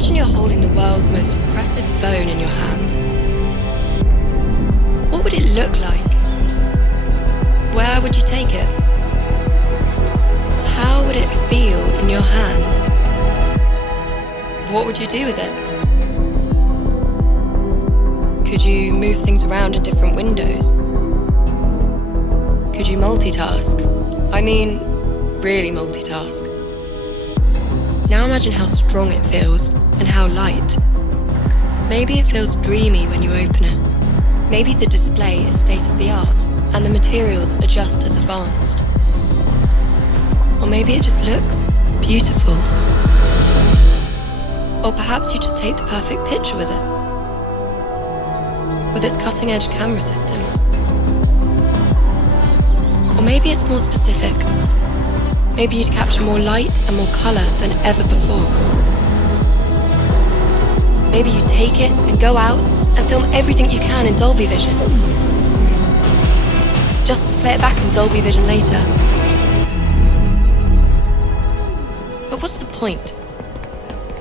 Imagine you're holding the world's most impressive phone in your hands. What would it look like? Where would you take it? How would it feel in your hands? What would you do with it? Could you move things around in different windows? Could you multitask? I mean, really multitask. Now imagine how strong it feels and how light. Maybe it feels dreamy when you open it. Maybe the display is state of the art and the materials are just as advanced. Or maybe it just looks beautiful. Or perhaps you just take the perfect picture with it. With its cutting-edge camera system. Or maybe it's more specific. Maybe you'd capture more light and more colour than ever before. Maybe you take it and go out and film everything you can in Dolby Vision. Just to play it back in Dolby Vision later. But what's the point?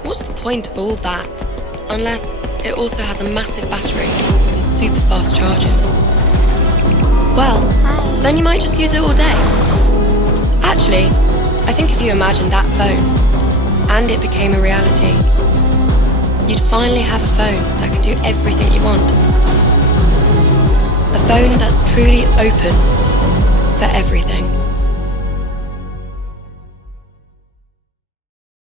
What's the point of all that? Unless it also has a massive battery and super fast charging. Well, then you might just use it all day. Actually, I think if you imagine that phone, and it became a reality, you'd finally have a phone that can do everything you want. A phone that's truly open for everything.